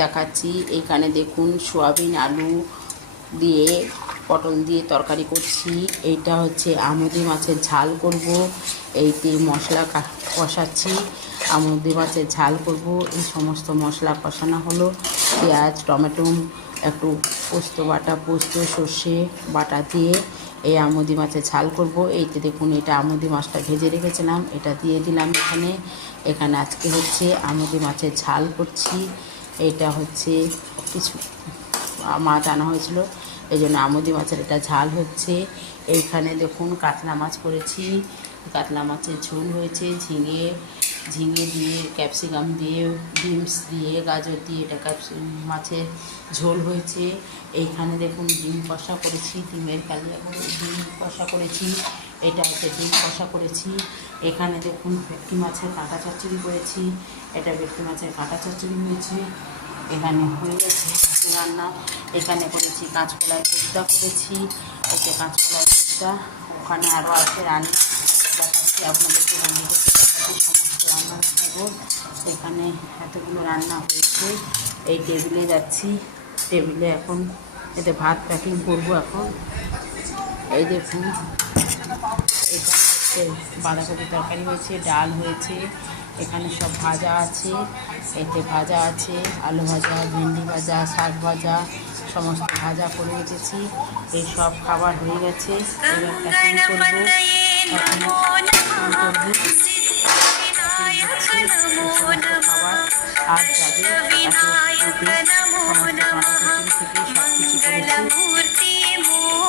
দেখাচ্ছি। এইখানে দেখুন সোয়াবিন আলু দিয়ে পটল দিয়ে তরকারি করছি। এইটা হচ্ছে আমুদি মাছের ঝাল করব। এইতে মশলা কষাচ্ছি, আমুদি মাছের ঝাল করব। এই সমস্ত মশলা কষানো হলো, পেঁয়াজ টমেটো একটু পোস্ত বাটা, পোস্ত সর্ষে বাটা দিয়ে এই আমুদি মাছের ঝাল করব। এইতে দেখুন এটা আমুদি মাছটা ভেজে রেখেছিলাম, এটা দিয়ে দিলাম এখানে। এখানে আজকে হচ্ছে আমুদি মাছের ঝাল করছি। এটা হচ্ছে কিছু মাছ আনা হয়েছিল, এই জন্য আমুদি মাছের এটা ঝাল হচ্ছে। এইখানে দেখুন কাতলা মাছ করেছি, কাতলা মাছের ঝোল হয়েছে। ঝিঙে দিয়ে ক্যাপসিকাম দিয়ে বিনস দিয়ে গাজর দিয়ে এটা মাছের ঝোল হয়েছে। এইখানে দেখুন ডিম কষা করেছি, ডিমের কালিয়া করে ডিম কষা করেছি। এটা হচ্ছে ডিম কষা করেছি। এখানে দেখুন ভেটকি মাছের কাঁটা চচ্চড়ি করেছি, এটা ভেটকি মাছের কাঁটা চচ্চড়ি হয়েছে। এখানে হয়ে গেছে রান্না। এখানে করেছি কাঁচকলার কোপ্তা করেছি, হচ্ছে কাঁচকলার কোপ্তা। ওখানে আরও আছে রান্না, দেখাচ্ছি আপনাদেরকে, সমস্ত রান্না দেখাবো। এখানে এতগুলো রান্না হয়েছে। এই টেবিলে যাচ্ছি, টেবিলে এখন এতে ভাত প্যাকিং করবো। এখন এই দেখুন এখানে হচ্ছে বাঁধাকপি তরকারি হয়েছে, ডাল হয়েছে, এখানে সব ভাজা আছে, এতে ভাজা আছে, আলু ভাজা, ভেন্ডি ভাজা, শাক ভাজা, সমস্ত ভাজা করে রেখেছি। এই সব খাবার হয়ে গেছে, এবার প্যাকিং করবো। খাবার আর যাবে সমস্ত কাঁটা থেকে সব কিছু করেছি।